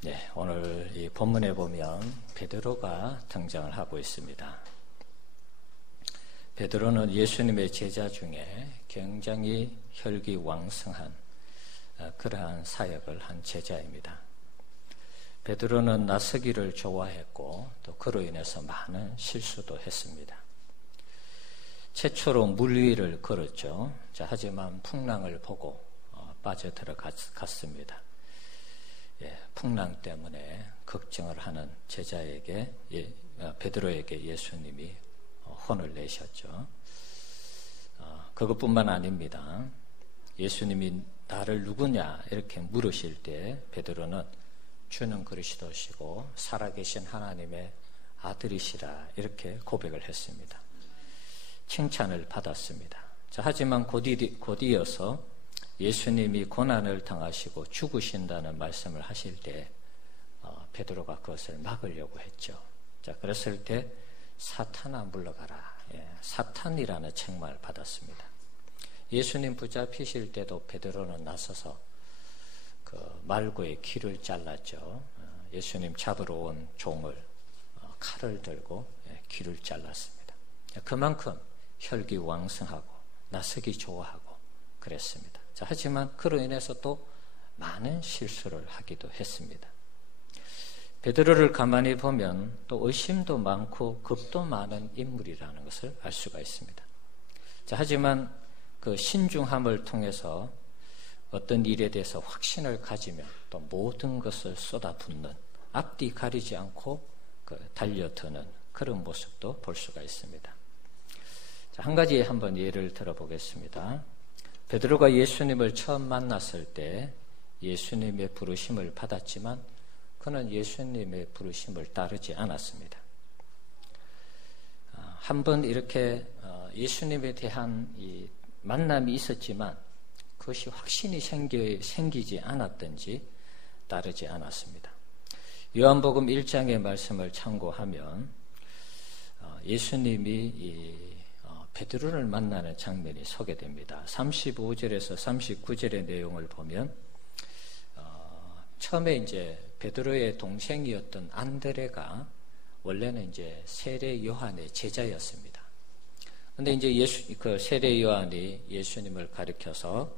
네, 오늘 이 본문에 보면 베드로가 등장을 하고 있습니다. 베드로는 예수님의 제자 중에 굉장히 혈기왕성한 그러한 사역을 한 제자입니다. 베드로는 나서기를 좋아했고 또 그로 인해서 많은 실수도 했습니다. 최초로 물 위를 걸었죠. 하지만 풍랑을 보고 빠져들어갔습니다. 풍랑 때문에 걱정을 하는 제자에게 베드로에게 예수님이 혼을 내셨죠. 그것뿐만 아닙니다. 예수님이 나를 누구냐 이렇게 물으실 때 베드로는 주는 그리스도시고 살아계신 하나님의 아들이시라 이렇게 고백을 했습니다. 칭찬을 받았습니다. 하지만 곧 이어서 예수님이 고난을 당하시고 죽으신다는 말씀을 하실 때 베드로가 그것을 막으려고 했죠. 그랬을 때 사탄아 물러가라. 사탄이라는 책망을 받았습니다. 예수님 붙잡히실 때도 베드로는 나서서 그 말고의 귀를 잘랐죠. 예수님 잡으러 온 종을 칼을 들고 귀를 잘랐습니다. 그만큼 혈기왕성하고 나서기 좋아하고 그랬습니다. 하지만 그로 인해서 또 많은 실수를 하기도 했습니다. 베드로를 가만히 보면 또 의심도 많고 겁도 많은 인물이라는 것을 알 수가 있습니다. 하지만 그 신중함을 통해서 어떤 일에 대해서 확신을 가지며 또 모든 것을 쏟아붓는 앞뒤 가리지 않고 달려드는 그런 모습도 볼 수가 있습니다. 한 가지 한번 예를 들어보겠습니다. 베드로가 예수님을 처음 만났을 때 예수님의 부르심을 받았지만 그는 예수님의 부르심을 따르지 않았습니다. 한번 이렇게 예수님에 대한 이 만남이 있었지만 그것이 확신이 생기지 않았든지 따르지 않았습니다. 요한복음 1장의 말씀을 참고하면 예수님이 베드로를 만나는 장면이 소개됩니다. 35절에서 39절의 내용을 보면 처음에 이제 베드로의 동생이었던 안드레가 원래는 이제 세례 요한의 제자였습니다. 근데 이제 그 세례 요한이 예수님을 가리켜서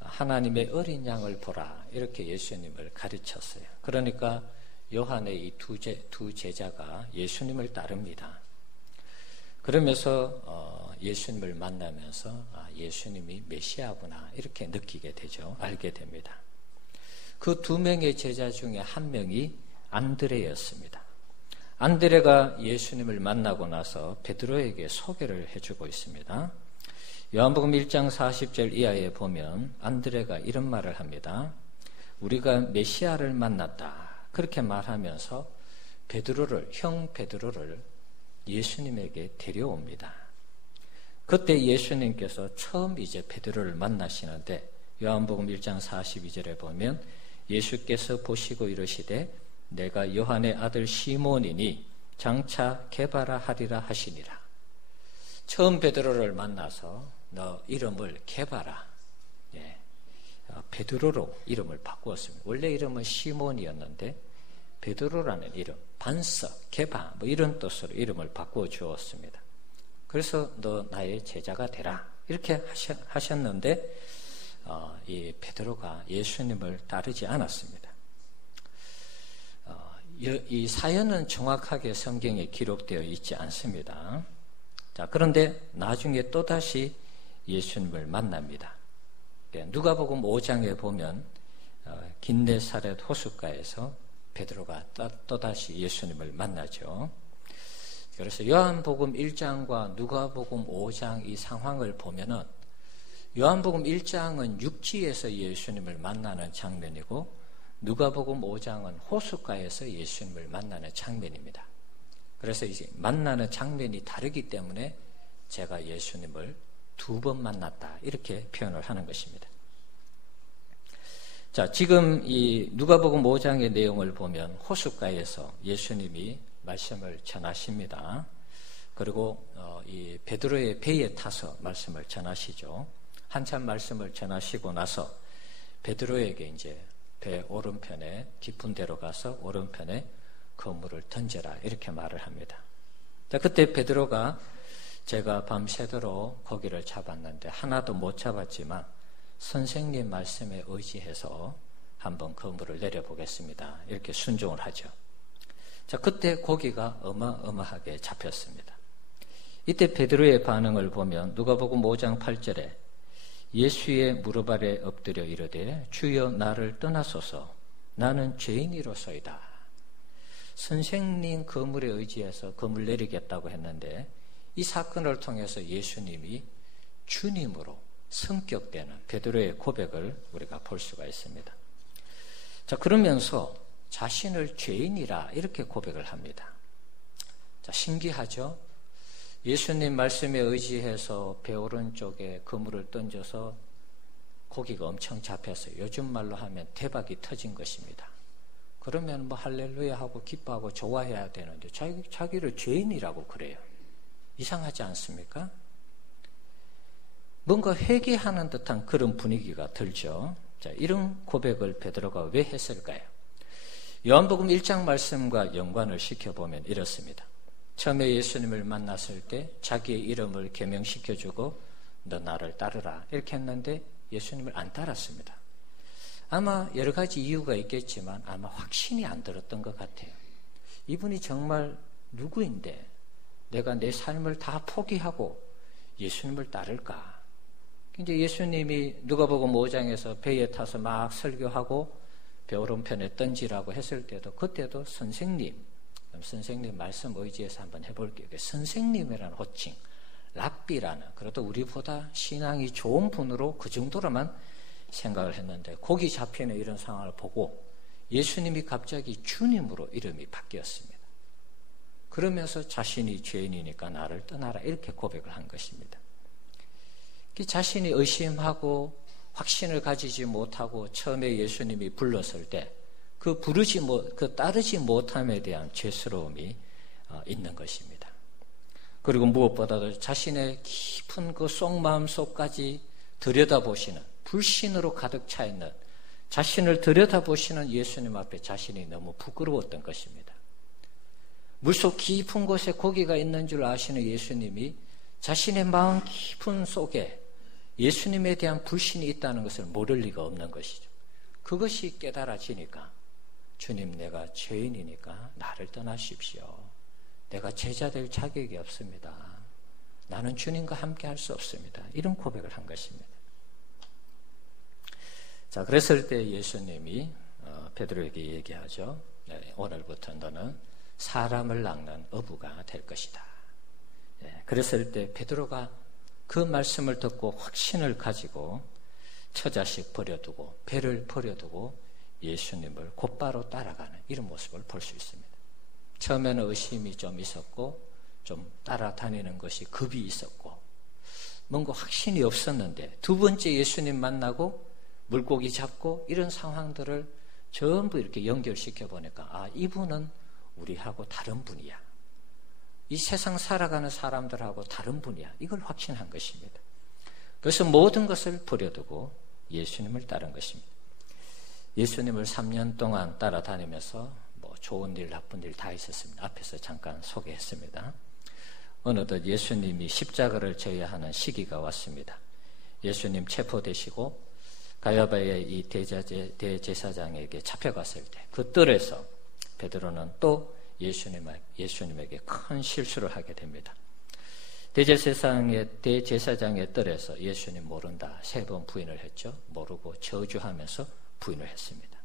하나님의 어린 양을 보라 이렇게 예수님을 가르쳤어요. 그러니까 요한의 이 두 제자가 예수님을 따릅니다. 그러면서 예수님을 만나면서 예수님이 메시아구나 이렇게 느끼게 되죠. 알게 됩니다. 그 두 명의 제자 중에 한 명이 안드레였습니다. 안드레가 예수님을 만나고 나서 베드로에게 소개를 해주고 있습니다. 요한복음 1장 40절 이하에 보면 안드레가 이런 말을 합니다. 우리가 메시아를 만났다. 그렇게 말하면서 형 베드로를 예수님에게 데려옵니다. 그때 예수님께서 처음 이제 베드로를 만나시는데 요한복음 1장 42절에 보면 예수께서 보시고 이르시되 내가 요한의 아들 시몬이니 장차 게바라 하리라 하시니라. 처음 베드로를 만나서 너 이름을 게바라, 베드로로 이름을 바꾸었습니다. 원래 이름은 시몬이었는데 베드로라는 이름, 반석, 게바 이런 뜻으로 이름을 바꾸어 주었습니다. 그래서 너 나의 제자가 되라 이렇게 하셨는데 이 베드로가 예수님을 따르지 않았습니다. 이 사연은 정확하게 성경에 기록되어 있지 않습니다. 그런데 나중에 또다시 예수님을 만납니다. 누가복음 5장에 보면 긴네사렛 호숫가에서 베드로가 또다시 예수님을 만나죠. 그래서 요한복음 1장과 누가복음 5장 이 상황을 보면은 요한복음 1장은 육지에서 예수님을 만나는 장면이고 누가복음 5장은 호숫가에서 예수님을 만나는 장면입니다. 그래서 이제 만나는 장면이 다르기 때문에 제가 예수님을 2번 만났다 이렇게 표현을 하는 것입니다. 지금 이 누가복음 5장의 내용을 보면 호숫가에서 예수님이 말씀을 전하십니다. 그리고 이 베드로의 배에 타서 말씀을 전하시죠. 한참 말씀을 전하시고 나서 베드로에게 이제 배 오른편에 깊은 데로 가서 오른편에 그물을 던져라 이렇게 말을 합니다. 자, 그때 베드로가 제가 밤새도록 고기를 잡았는데 하나도 못 잡았지만 선생님 말씀에 의지해서 한번 그물을 내려보겠습니다. 이렇게 순종을 하죠. 자, 그때 고기가 어마어마하게 잡혔습니다. 이때 베드로의 반응을 보면 누가복음 5장 8절에 예수의 무릎 아래 엎드려 이르되 주여 나를 떠나소서 나는 죄인이로소이다. 선생님 그물에 의지해서 그물 내리겠다고 했는데 이 사건을 통해서 예수님이 주님으로 성격되는 베드로의 고백을 우리가 볼 수가 있습니다. 자, 그러면서 자신을 죄인이라 이렇게 고백을 합니다. 자, 신기하죠? 예수님 말씀에 의지해서 배 오른쪽에 그물을 던져서 고기가 엄청 잡혔어요. 요즘 말로 하면 대박이 터진 것입니다. 그러면 뭐 할렐루야 하고 기뻐하고 좋아해야 되는데 자기를 죄인이라고 그래요. 이상하지 않습니까? 뭔가 회개하는 듯한 그런 분위기가 들죠. 자, 이런 고백을 베드로가 왜 했을까요? 요한복음 1장 말씀과 연관을 시켜보면 이렇습니다. 처음에 예수님을 만났을 때 자기의 이름을 계명시켜주고 너 나를 따르라 이렇게 했는데 예수님을 안 따랐습니다. 아마 여러 가지 이유가 있겠지만 아마 확신이 안 들었던 것 같아요. 이분이 정말 누구인데 내가 내 삶을 다 포기하고 예수님을 따를까? 이제 예수님이 누가복음 5장에서 배에 타서 막 설교하고 배 오른편에 던지라고 했을 때도 그때도 선생님 말씀 의지해서 한번 해볼게요. 선생님이라는 호칭, 랍비라는 그래도 우리보다 신앙이 좋은 분으로 그 정도로만 생각을 했는데 고기 잡히는 이런 상황을 보고 예수님이 갑자기 주님으로 이름이 바뀌었습니다. 그러면서 자신이 죄인이니까 나를 떠나라 이렇게 고백을 한 것입니다. 자신이 의심하고 확신을 가지지 못하고 처음에 예수님이 불렀을 때 그 따르지 못함에 대한 죄스러움이 있는 것입니다. 그리고 무엇보다도 자신의 깊은 그 속마음 속까지 들여다보시는 불신으로 가득 차 있는 자신을 들여다보시는 예수님 앞에 자신이 너무 부끄러웠던 것입니다. 물속 깊은 곳에 고기가 있는 줄 아시는 예수님이 자신의 마음 깊은 속에 예수님에 대한 불신이 있다는 것을 모를 리가 없는 것이죠. 그것이 깨달아지니까 주님 내가 죄인이니까 나를 떠나십시오. 내가 제자 될 자격이 없습니다. 나는 주님과 함께 할 수 없습니다. 이런 고백을 한 것입니다. 자, 그랬을 때 예수님이 베드로에게 얘기하죠. 네, 오늘부터 너는 사람을 낚는 어부가 될 것이다. 네, 그랬을 때 베드로가 그 말씀을 듣고 확신을 가지고 처자식 버려두고 배를 버려두고 예수님을 곧바로 따라가는 이런 모습을 볼 수 있습니다. 처음에는 의심이 좀 있었고 좀 따라다니는 것이 겁이 있었고 뭔가 확신이 없었는데 두 번째 예수님 만나고 물고기 잡고 이런 상황들을 전부 이렇게 연결시켜 보니까 이분은 우리하고 다른 분이야. 이 세상 살아가는 사람들하고 다른 분이야. 이걸 확신한 것입니다. 그래서 모든 것을 버려두고 예수님을 따른 것입니다. 예수님을 3년 동안 따라다니면서 좋은 일, 나쁜 일 다 있었습니다. 앞에서 잠깐 소개했습니다. 어느덧 예수님이 십자가를 져야 하는 시기가 왔습니다. 예수님 체포되시고 가야바의 이 대제사장에게 잡혀갔을 때 그 뜰에서 베드로는 또 예수님에게 큰 실수를 하게 됩니다. 대제사장의 뜰에서 예수님 모른다 3번 부인을 했죠. 모르고 저주하면서 부인을 했습니다.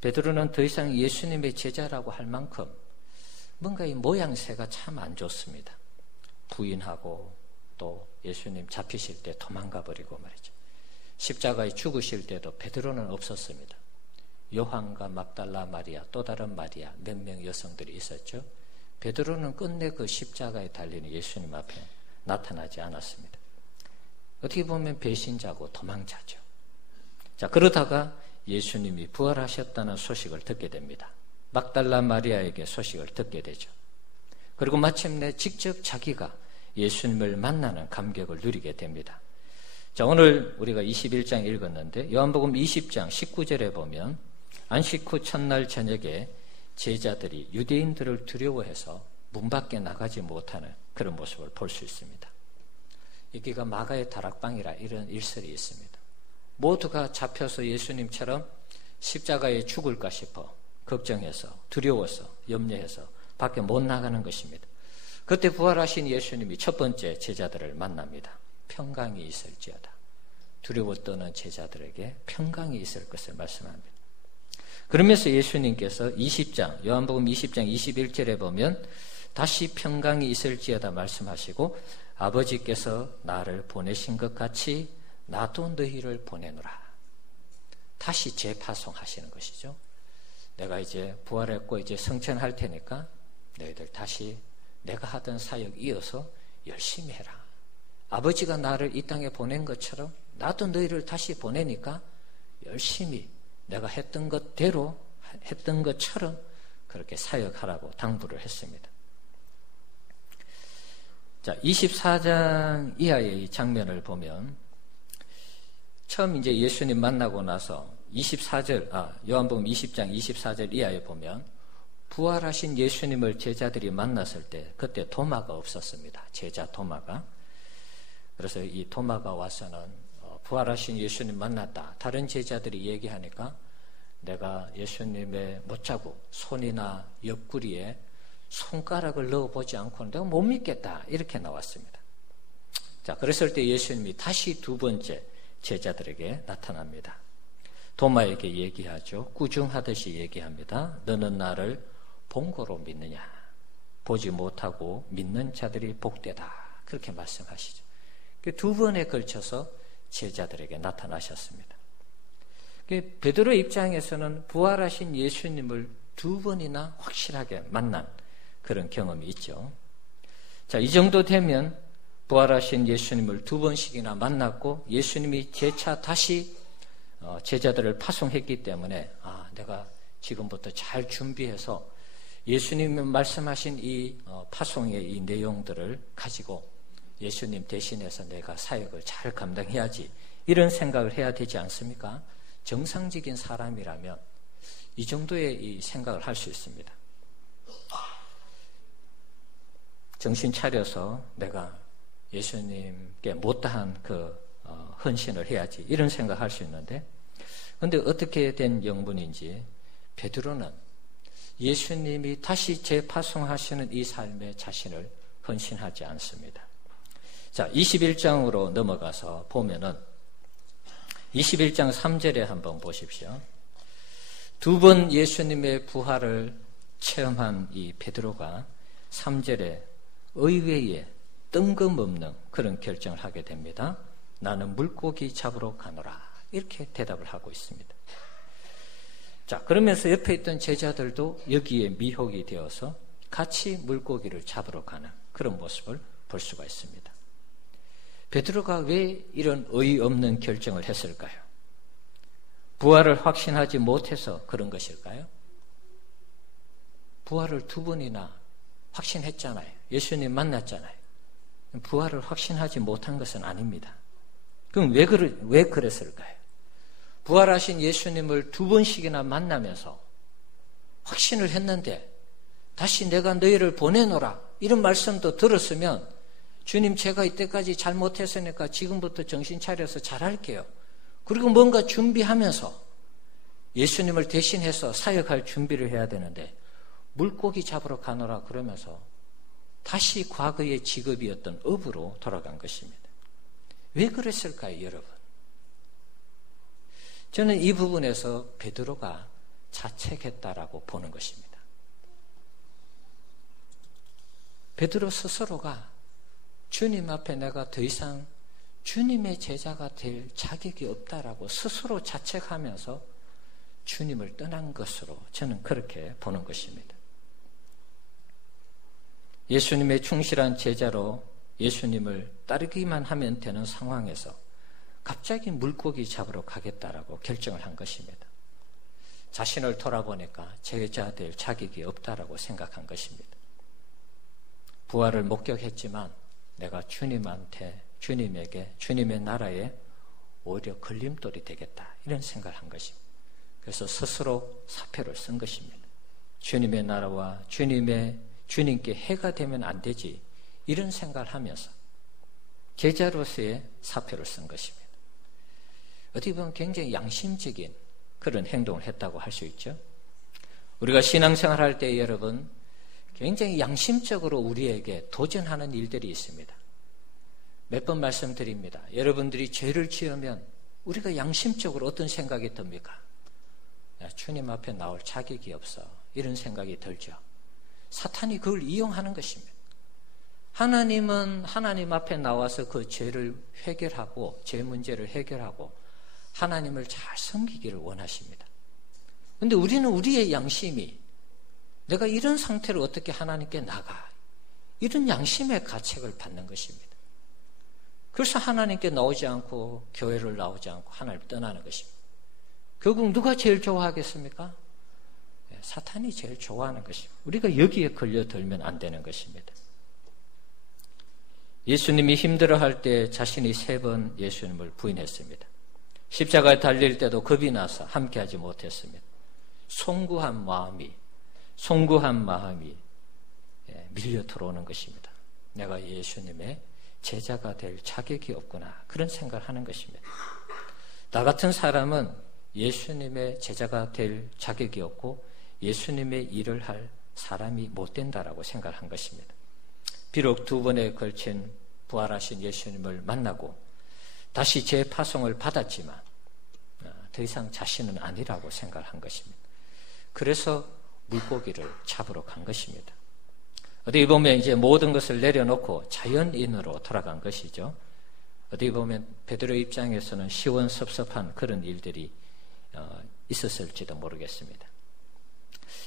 베드로는 더 이상 예수님의 제자라고 할 만큼 뭔가 이 모양새가 참 안 좋습니다. 부인하고 또 예수님 잡히실 때 도망가 버리고 말이죠. 십자가에 죽으실 때도 베드로는 없었습니다. 요한과 막달라 마리아, 또 다른 마리아 몇 명 여성들이 있었죠. 베드로는 끝내 그 십자가에 달리는 예수님 앞에 나타나지 않았습니다. 어떻게 보면 배신자고 도망자죠. 자, 그러다가 예수님이 부활하셨다는 소식을 듣게 됩니다. 막달라 마리아에게 소식을 듣게 되죠. 그리고 마침내 직접 자기가 예수님을 만나는 감격을 누리게 됩니다. 자, 오늘 우리가 21장 읽었는데 요한복음 20장 19절에 보면 안식 후 첫날 저녁에 제자들이 유대인들을 두려워해서 문 밖에 나가지 못하는 그런 모습을 볼 수 있습니다. 여기가 마가의 다락방이라 이런 일설이 있습니다. 모두가 잡혀서 예수님처럼 십자가에 죽을까 싶어 걱정해서 두려워서 염려해서 밖에 못 나가는 것입니다. 그때 부활하신 예수님이 첫 번째 제자들을 만납니다. 평강이 있을지어다. 두려워 떠는 제자들에게 평강이 있을 것을 말씀합니다. 그러면서 예수님께서 20장 요한복음 20장 21절에 보면 다시 평강이 있을지어다 말씀하시고 아버지께서 나를 보내신 것 같이 나도 너희를 보내노라. 다시 재파송하시는 것이죠. 내가 이제 부활했고 이제 성천할 테니까 너희들 다시 내가 하던 사역 이어서 열심히 해라. 아버지가 나를 이 땅에 보낸 것처럼 나도 너희를 다시 보내니까 열심히 내가 했던 것대로 했던 것처럼 그렇게 사역하라고 당부를 했습니다. 자, 24장 이하의 이 장면을 보면 처음 이제 예수님 만나고 나서 24절, 요한복음 20장 24절 이하에 보면 부활하신 예수님을 제자들이 만났을 때 그때 도마가 없었습니다. 제자 도마가. 그래서 이 도마가 와서는 부활하신 예수님 만났다. 다른 제자들이 얘기하니까 내가 예수님의 못자국 손이나 옆구리에 손가락을 넣어보지 않고는 내가 못 믿겠다. 이렇게 나왔습니다. 자, 그랬을 때 예수님이 다시 두 번째 제자들에게 나타납니다. 도마에게 얘기하죠. 꾸중하듯이 얘기합니다. 너는 나를 본고로 믿느냐? 보지 못하고 믿는 자들이 복되다. 그렇게 말씀하시죠. 두 번에 걸쳐서 제자들에게 나타나셨습니다. 베드로 입장에서는 부활하신 예수님을 두 번이나 확실하게 만난 그런 경험이 있죠. 자, 이 정도 되면 부활하신 예수님을 두 번씩이나 만났고 예수님이 재차 다시 제자들을 파송했기 때문에 내가 지금부터 잘 준비해서 예수님이 말씀하신 이 파송의 이 내용들을 가지고 예수님 대신해서 내가 사역을 잘 감당해야지 이런 생각을 해야 되지 않습니까? 정상적인 사람이라면 이 정도의 이 생각을 할 수 있습니다. 정신 차려서 내가 예수님께 못다한 그 헌신을 해야지 이런 생각을 할 수 있는데 그런데 어떻게 된 영분인지 베드로는 예수님이 다시 재파송하시는 이 삶에 자신을 헌신하지 않습니다. 자, 21장으로 넘어가서 보면은 21장 3절에 한번 보십시오. 두 번 예수님의 부활을 체험한 이 베드로가 3절에 의외에 뜬금없는 그런 결정을 하게 됩니다. 나는 물고기 잡으러 가노라. 이렇게 대답을 하고 있습니다. 자, 그러면서 옆에 있던 제자들도 여기에 미혹이 되어서 같이 물고기를 잡으러 가는 그런 모습을 볼 수가 있습니다. 베드로가 왜 이런 어이없는 결정을 했을까요? 부활을 확신하지 못해서 그런 것일까요? 부활을 두 번이나 확신했잖아요. 예수님 만났잖아요. 부활을 확신하지 못한 것은 아닙니다. 그럼 왜 그랬을까요? 부활하신 예수님을 두 번씩이나 만나면서 확신을 했는데 다시 내가 너희를 보내노라 이런 말씀도 들었으면 주님 제가 이때까지 잘못했으니까 지금부터 정신 차려서 잘할게요. 그리고 뭔가 준비하면서 예수님을 대신해서 사역할 준비를 해야 되는데 물고기 잡으러 가노라 그러면서 다시 과거의 직업이었던 업으로 돌아간 것입니다. 왜 그랬을까요, 여러분? 저는 이 부분에서 베드로가 자책했다라고 보는 것입니다. 베드로 스스로가 주님 앞에 내가 더 이상 주님의 제자가 될 자격이 없다라고 스스로 자책하면서 주님을 떠난 것으로 저는 그렇게 보는 것입니다. 예수님의 충실한 제자로 예수님을 따르기만 하면 되는 상황에서 갑자기 물고기 잡으러 가겠다라고 결정을 한 것입니다. 자신을 돌아보니까 제자 될 자격이 없다라고 생각한 것입니다. 부활을 목격했지만 내가 주님한테, 주님에게, 주님의 나라에 오히려 걸림돌이 되겠다 이런 생각을 한 것입니다. 그래서 스스로 사표를 쓴 것입니다. 주님의 나라와 주님께 해가 되면 안 되지 이런 생각을 하면서 제자로서의 사표를 쓴 것입니다. 어떻게 보면 굉장히 양심적인 그런 행동을 했다고 할 수 있죠. 우리가 신앙생활 할 때 여러분 굉장히 양심적으로 우리에게 도전하는 일들이 있습니다. 몇 번 말씀드립니다. 여러분들이 죄를 지으면 우리가 양심적으로 어떤 생각이 듭니까? 야, 주님 앞에 나올 자격이 없어. 이런 생각이 들죠. 사탄이 그걸 이용하는 것입니다. 하나님은 하나님 앞에 나와서 그 죄를 해결하고 죄 문제를 해결하고 하나님을 잘 섬기기를 원하십니다. 그런데 우리는 우리의 양심이 내가 이런 상태로 어떻게 하나님께 나가? 이런 양심의 가책을 받는 것입니다. 그래서 하나님께 나오지 않고 교회를 나오지 않고 하나님을 떠나는 것입니다. 결국 누가 제일 좋아하겠습니까? 사탄이 제일 좋아하는 것입니다. 우리가 여기에 걸려들면 안 되는 것입니다. 예수님이 힘들어할 때 자신이 3번 예수님을 부인했습니다. 십자가에 달릴 때도 겁이 나서 함께하지 못했습니다. 송구한 마음이 밀려 들어오는 것입니다. 내가 예수님의 제자가 될 자격이 없구나 그런 생각을 하는 것입니다. 나 같은 사람은 예수님의 제자가 될 자격이 없고 예수님의 일을 할 사람이 못 된다라고 생각을 한 것입니다. 비록 2번에 걸친 부활하신 예수님을 만나고 다시 재파송을 받았지만 더 이상 자신은 아니라고 생각을 한 것입니다. 그래서 물고기를 잡으러 간 것입니다. 어떻게 보면 이제 모든 것을 내려놓고 자연인으로 돌아간 것이죠. 어떻게 보면 베드로의 입장에서는 시원섭섭한 그런 일들이 있었을지도 모르겠습니다.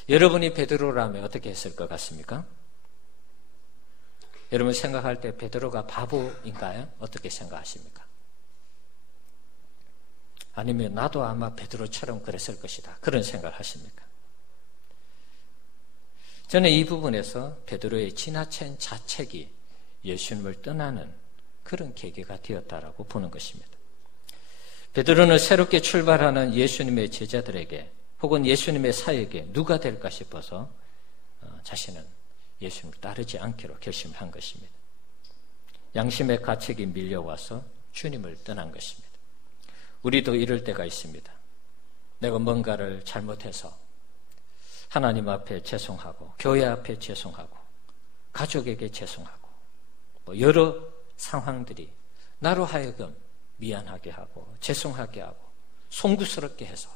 여러분이 베드로라면 어떻게 했을 것 같습니까? 여러분 생각할 때 베드로가 바보인가요? 어떻게 생각하십니까? 아니면 나도 아마 베드로처럼 그랬을 것이다. 그런 생각을 하십니까? 저는 이 부분에서 베드로의 지나친 자책이 예수님을 떠나는 그런 계기가 되었다라고 보는 것입니다. 베드로는 새롭게 출발하는 예수님의 제자들에게 혹은 예수님의 사역에 누가 될까 싶어서 자신은 예수님을 따르지 않기로 결심한 것입니다. 양심의 가책이 밀려와서 주님을 떠난 것입니다. 우리도 이럴 때가 있습니다. 내가 뭔가를 잘못해서 하나님 앞에 죄송하고 교회 앞에 죄송하고 가족에게 죄송하고 여러 상황들이 나로 하여금 미안하게 하고 죄송하게 하고 송구스럽게 해서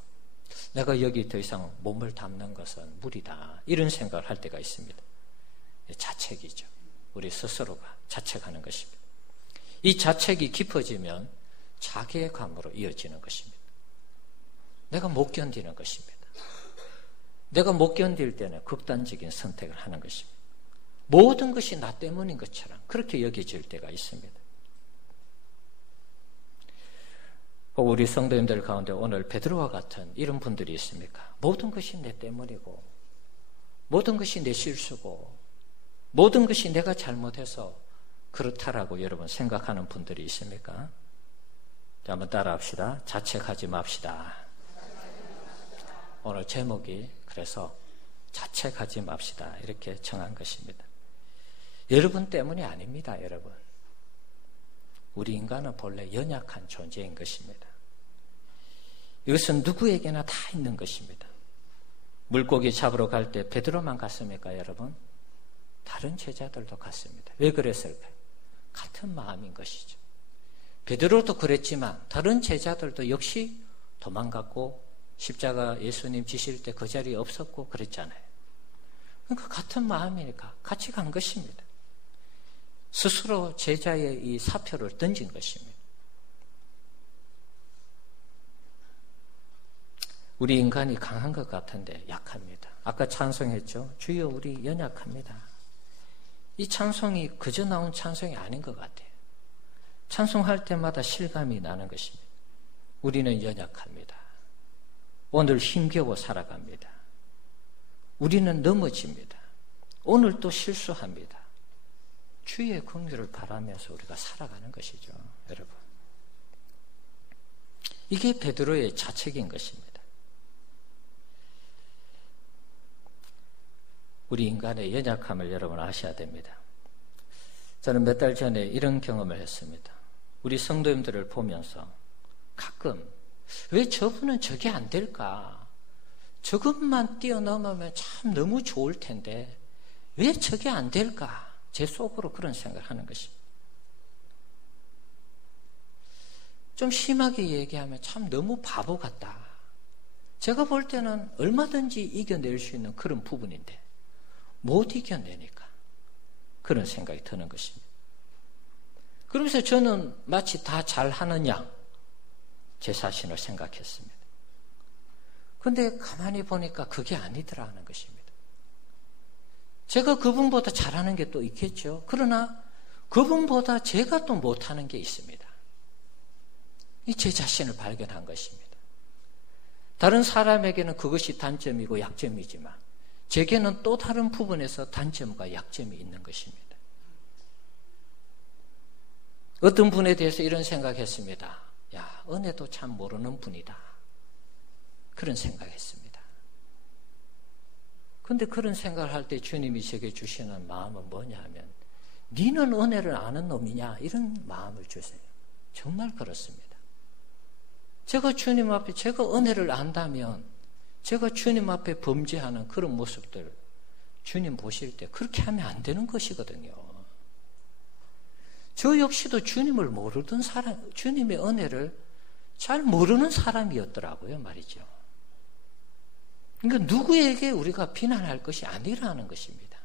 내가 여기 더 이상 몸을 담는 것은 무리다 이런 생각을 할 때가 있습니다. 자책이죠. 우리 스스로가 자책하는 것입니다. 이 자책이 깊어지면 자괴감으로 이어지는 것입니다. 내가 못 견디는 것입니다. 내가 못 견딜 때는 극단적인 선택을 하는 것입니다. 모든 것이 나 때문인 것처럼 그렇게 여겨질 때가 있습니다. 우리 성도님들 가운데 오늘 베드로와 같은 이런 분들이 있습니까? 모든 것이 내 때문이고 모든 것이 내 실수고 모든 것이 내가 잘못해서 그렇다라고 여러분 생각하는 분들이 있습니까? 자, 한번 따라합시다. 자책하지 맙시다. 오늘 제목이 그래서 자책하지 맙시다 이렇게 정한 것입니다. 여러분 때문이 아닙니다. 여러분. 우리 인간은 본래 연약한 존재인 것입니다. 이것은 누구에게나 다 있는 것입니다. 물고기 잡으러 갈 때 베드로만 갔습니까, 여러분? 다른 제자들도 갔습니다. 왜 그랬을까요? 같은 마음인 것이죠. 베드로도 그랬지만 다른 제자들도 역시 도망갔고 십자가 예수님 지실 때 그 자리에 없었고 그랬잖아요. 그러니까 같은 마음이니까 같이 간 것입니다. 스스로 제자의 이 사표를 던진 것입니다. 우리 인간이 강한 것 같은데 약합니다. 아까 찬송했죠. 주여 우리 연약합니다. 이 찬송이 그저 나온 찬송이 아닌 것 같아요. 찬송할 때마다 실감이 나는 것입니다. 우리는 연약합니다. 오늘 힘겨워 살아갑니다. 우리는 넘어집니다. 오늘 또 실수합니다. 주의 긍휼을 바라면서 우리가 살아가는 것이죠, 여러분. 이게 베드로의 자책인 것입니다. 우리 인간의 연약함을 여러분 아셔야 됩니다. 저는 몇 달 전에 이런 경험을 했습니다. 우리 성도님들을 보면서 가끔 왜 저분은 저게 안 될까? 저것만 뛰어넘으면 참 너무 좋을 텐데 왜 저게 안 될까? 제 속으로 그런 생각을 하는 것입니다. 좀 심하게 얘기하면 참 너무 바보 같다. 제가 볼 때는 얼마든지 이겨낼 수 있는 그런 부분인데 못 이겨내니까 그런 생각이 드는 것입니다. 그러면서 저는 마치 다 잘하는 양 제 자신을 생각했습니다. 그런데 가만히 보니까 그게 아니더라는 것입니다. 제가 그분보다 잘하는 게 또 있겠죠. 그러나 그분보다 제가 또 못하는 게 있습니다. 이 제 자신을 발견한 것입니다. 다른 사람에게는 그것이 단점이고 약점이지만 제게는 또 다른 부분에서 단점과 약점이 있는 것입니다. 어떤 분에 대해서 이런 생각했습니다. 야, 은혜도 참 모르는 분이다. 그런 생각했습니다. 그런데 그런 생각을 할 때 주님이 제게 주시는 마음은 뭐냐 하면 니는 은혜를 아는 놈이냐 이런 마음을 주세요. 정말 그렇습니다. 제가 주님 앞에 제가 은혜를 안다면 제가 주님 앞에 범죄하는 그런 모습들 주님 보실 때 그렇게 하면 안 되는 것이거든요. 저 역시도 주님을 모르던 사람, 주님의 은혜를 잘 모르는 사람이었더라고요, 말이죠. 그러니까 누구에게 우리가 비난할 것이 아니라는 것입니다.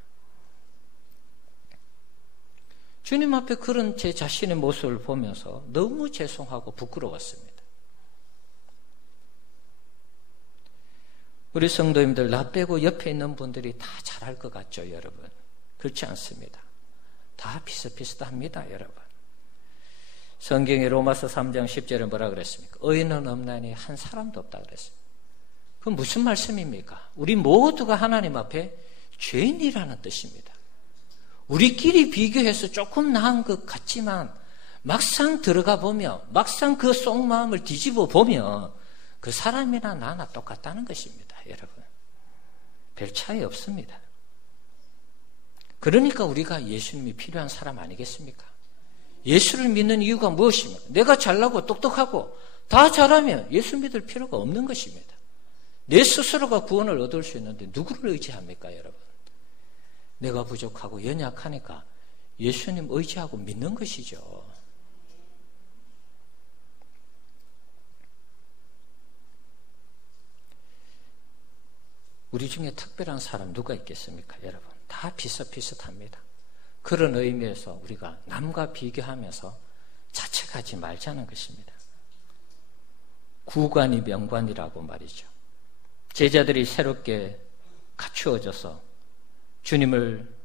주님 앞에 그런 제 자신의 모습을 보면서 너무 죄송하고 부끄러웠습니다. 우리 성도님들 나 빼고 옆에 있는 분들이 다 잘할 것 같죠, 여러분? 그렇지 않습니다. 다 비슷비슷합니다, 여러분. 성경의 로마서 3장 10절에 뭐라 그랬습니까? 의인은 없나니 한 사람도 없다 그랬습니다. 그건 무슨 말씀입니까? 우리 모두가 하나님 앞에 죄인이라는 뜻입니다. 우리끼리 비교해서 조금 나은 것 같지만 막상 들어가 보면 막상 그 속마음을 뒤집어 보면 그 사람이나 나나 똑같다는 것입니다, 여러분. 별 차이 없습니다. 그러니까 우리가 예수님이 필요한 사람 아니겠습니까? 예수를 믿는 이유가 무엇입니까? 내가 잘나고 똑똑하고 다 잘하면 예수 믿을 필요가 없는 것입니다. 내 스스로가 구원을 얻을 수 있는데 누구를 의지합니까, 여러분? 내가 부족하고 연약하니까 예수님 의지하고 믿는 것이죠. 우리 중에 특별한 사람 누가 있겠습니까, 여러분? 다 비슷비슷합니다. 그런 의미에서 우리가 남과 비교하면서 자책하지 말자는 것입니다. 구관이 명관이라고 말이죠. 제자들이 새롭게 갖추어져서 주님을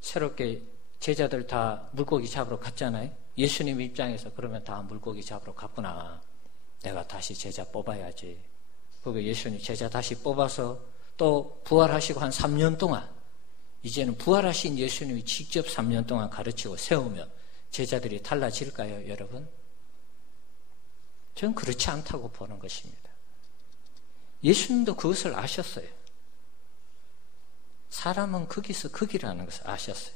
새롭게 제자들 다 물고기 잡으러 갔잖아요. 예수님 입장에서 그러면 다 물고기 잡으러 갔구나. 내가 다시 제자 뽑아야지. 그리고 예수님 제자 다시 뽑아서 또 부활하시고 한 3년 동안 이제는 부활하신 예수님이 직접 3년 동안 가르치고 세우면 제자들이 달라질까요, 여러분? 저는 그렇지 않다고 보는 것입니다. 예수님도 그것을 아셨어요. 사람은 거기서 거기라는 것을 아셨어요.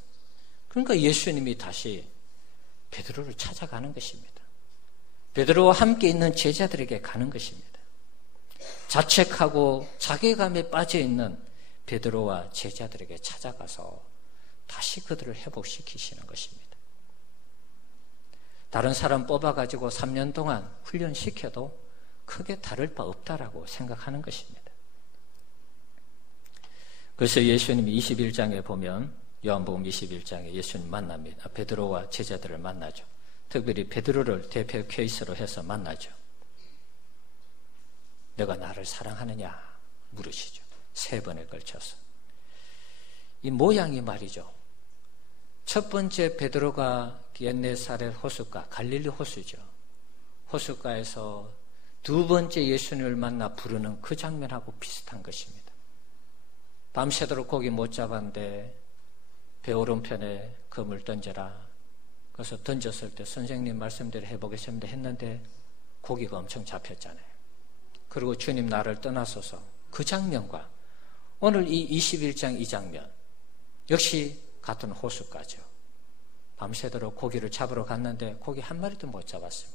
그러니까 예수님이 다시 베드로를 찾아가는 것입니다. 베드로와 함께 있는 제자들에게 가는 것입니다. 자책하고 자괴감에 빠져있는 베드로와 제자들에게 찾아가서 다시 그들을 회복시키시는 것입니다. 다른 사람 뽑아가지고 3년 동안 훈련시켜도 크게 다를 바 없다라고 생각하는 것입니다. 그래서 예수님이 21장에 보면 요한복음 21장에 예수님 만납니다. 베드로와 제자들을 만나죠. 특별히 베드로를 대표 케이스로 해서 만나죠. 너가 나를 사랑하느냐 물으시죠. 3번에 걸쳐서. 이 모양이 말이죠. 첫 번째 베드로가 겟네사렛 호숫가, 갈릴리 호수죠. 호숫가에서 두 번째 예수님을 만나 부르는 그 장면하고 비슷한 것입니다. 밤새도록 고기 못 잡았는데 배 오른편에 검을 던져라. 그래서 던졌을 때 선생님 말씀대로 해보겠습니다 했는데 고기가 엄청 잡혔잖아요. 그리고 주님 나를 떠나소서 그 장면과 오늘 이 21장 이 장면 역시 같은 호숫가죠. 밤새도록 고기를 잡으러 갔는데 고기 한 마리도 못 잡았어요.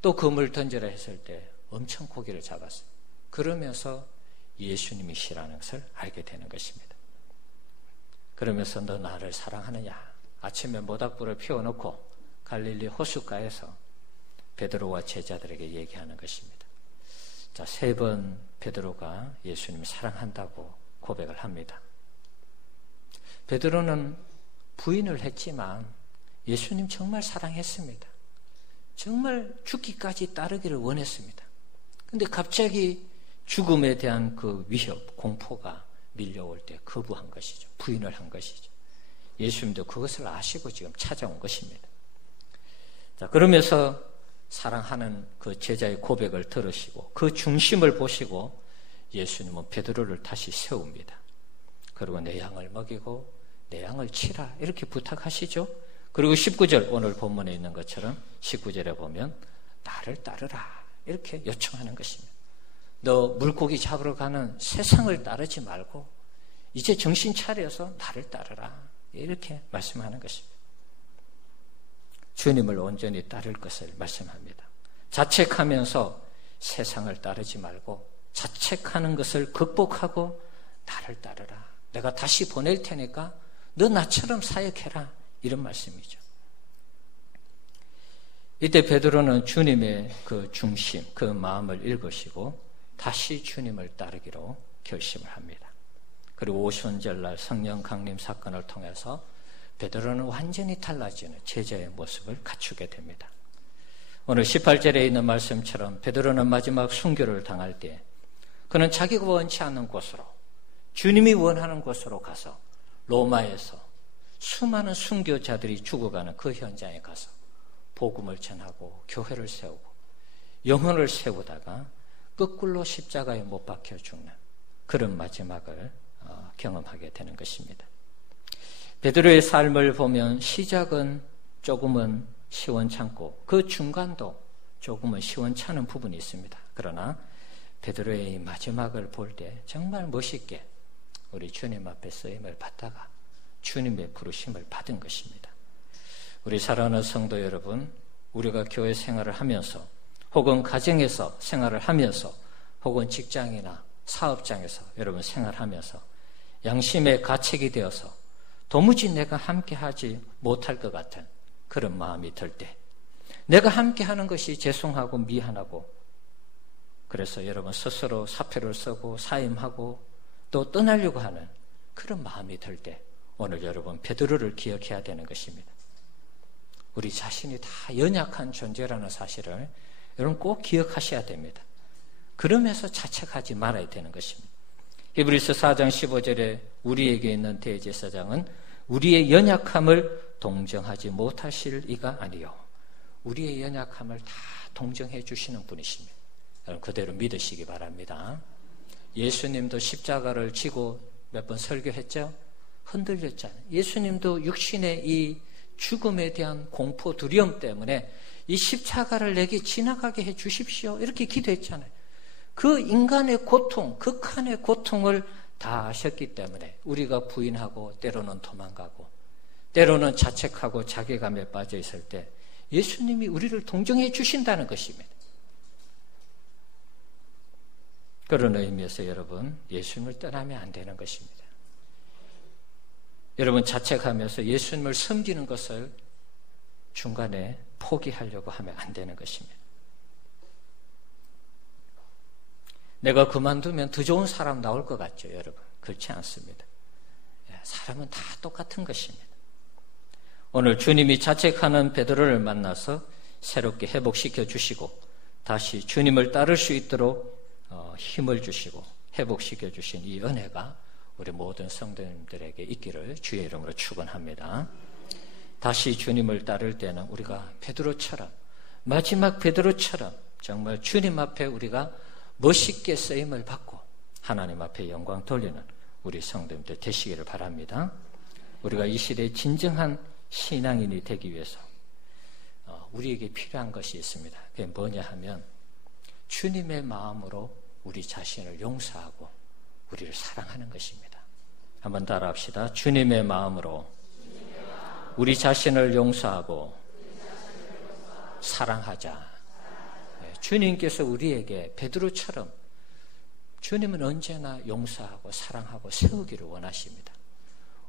또 그물 던지라 했을 때 엄청 고기를 잡았어요. 그러면서 예수님이시라는 것을 알게 되는 것입니다. 그러면서 너 나를 사랑하느냐? 아침에 모닥불을 피워놓고 갈릴리 호숫가에서 베드로와 제자들에게 얘기하는 것입니다. 자, 3번 베드로가 예수님을 사랑한다고 고백을 합니다. 베드로는 부인을 했지만 예수님 정말 사랑했습니다. 정말 죽기까지 따르기를 원했습니다. 근데 갑자기 죽음에 대한 그 위협, 공포가 밀려올 때 거부한 것이죠. 부인을 한 것이죠. 예수님도 그것을 아시고 지금 찾아온 것입니다. 자, 그러면서 사랑하는 그 제자의 고백을 들으시고 그 중심을 보시고 예수님은 베드로를 다시 세웁니다. 그리고 내 양을 먹이고 내 양을 치라 이렇게 부탁하시죠. 그리고 19절 오늘 본문에 있는 것처럼 19절에 보면 나를 따르라 이렇게 요청하는 것입니다. 너 물고기 잡으러 가는 세상을 따르지 말고 이제 정신 차려서 나를 따르라 이렇게 말씀하는 것입니다. 주님을 온전히 따를 것을 말씀합니다. 자책하면서 세상을 따르지 말고 자책하는 것을 극복하고 나를 따르라. 내가 다시 보낼 테니까 너 나처럼 사역해라. 이런 말씀이죠. 이때 베드로는 주님의 그 중심, 그 마음을 읽으시고 다시 주님을 따르기로 결심을 합니다. 그리고 오순절날 성령 강림 사건을 통해서 베드로는 완전히 달라지는 제자의 모습을 갖추게 됩니다. 오늘 18절에 있는 말씀처럼 베드로는 마지막 순교를 당할 때 그는 자기가 원치 않는 곳으로 주님이 원하는 곳으로 가서 로마에서 수많은 순교자들이 죽어가는 그 현장에 가서 복음을 전하고 교회를 세우고 영혼을 세우다가 거꾸로 십자가에 못 박혀 죽는 그런 마지막을 경험하게 되는 것입니다. 베드로의 삶을 보면 시작은 조금은 시원찮고 그 중간도 조금은 시원찮은 부분이 있습니다. 그러나 베드로의 마지막을 볼 때 정말 멋있게 우리 주님 앞에 쓰임을 받다가 주님의 부르심을 받은 것입니다. 우리 사랑하는 성도 여러분, 우리가 교회 생활을 하면서 혹은 가정에서 생활을 하면서 혹은 직장이나 사업장에서 여러분 생활하면서 양심의 가책이 되어서 도무지 내가 함께하지 못할 것 같은 그런 마음이 들 때 내가 함께하는 것이 죄송하고 미안하고 그래서 여러분 스스로 사표를 쓰고 사임하고 또 떠나려고 하는 그런 마음이 들 때 오늘 여러분 베드로를 기억해야 되는 것입니다. 우리 자신이 다 연약한 존재라는 사실을 여러분 꼭 기억하셔야 됩니다. 그러면서 자책하지 말아야 되는 것입니다. 히브리서 4장 15절에 우리에게 있는 대제사장은 우리의 연약함을 동정하지 못하실 이가 아니요 우리의 연약함을 다 동정해 주시는 분이십니다. 여러분 그대로 믿으시기 바랍니다. 예수님도 십자가를 지고 몇 번 설교했죠? 흔들렸잖아요. 예수님도 육신의 이 죽음에 대한 공포 두려움 때문에 이 십자가를 내게 지나가게 해 주십시오 이렇게 기도했잖아요. 그 인간의 고통, 극한의 고통을 다 아셨기 때문에 우리가 부인하고 때로는 도망가고 때로는 자책하고 자괴감에 빠져 있을 때 예수님이 우리를 동정해 주신다는 것입니다. 그런 의미에서 여러분 예수님을 떠나면 안 되는 것입니다. 여러분 자책하면서 예수님을 섬기는 것을 중간에 포기하려고 하면 안 되는 것입니다. 내가 그만두면 더 좋은 사람 나올 것 같죠, 여러분? 그렇지 않습니다. 사람은 다 똑같은 것입니다. 오늘 주님이 자책하는 베드로를 만나서 새롭게 회복시켜 주시고 다시 주님을 따를 수 있도록 힘을 주시고 회복시켜 주신 이 은혜가 우리 모든 성도님들에게 있기를 주의 이름으로 축원합니다. 다시 주님을 따를 때는 우리가 베드로처럼 마지막 베드로처럼 정말 주님 앞에 우리가 멋있게 쓰임을 받고 하나님 앞에 영광 돌리는 우리 성도님들 되시기를 바랍니다. 우리가 이 시대에 진정한 신앙인이 되기 위해서 우리에게 필요한 것이 있습니다. 그게 뭐냐 하면 주님의 마음으로 우리 자신을 용서하고 우리를 사랑하는 것입니다. 한번 따라합시다. 주님의 마음으로 우리 자신을 용서하고 사랑하자. 주님께서 우리에게 베드로처럼 주님은 언제나 용서하고 사랑하고 세우기를 원하십니다.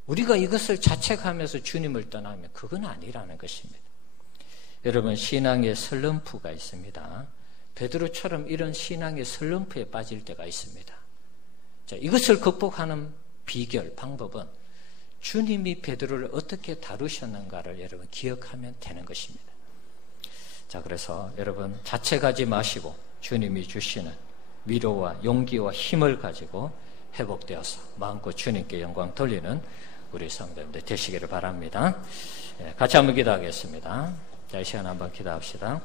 우리가 이것을 자책하면서 주님을 떠나면 그건 아니라는 것입니다. 여러분, 신앙의 슬럼프가 있습니다. 베드로처럼 이런 신앙의 슬럼프에 빠질 때가 있습니다. 자, 이것을 극복하는 비결, 방법은 주님이 베드로를 어떻게 다루셨는가를 여러분 기억하면 되는 것입니다. 자, 그래서 여러분 자책하지 마시고 주님이 주시는 위로와 용기와 힘을 가지고 회복되어서 마음껏 주님께 영광 돌리는 우리 성도님들 되시기를 바랍니다. 같이 한번 기도하겠습니다. 자, 이 시간 한번 기도합시다.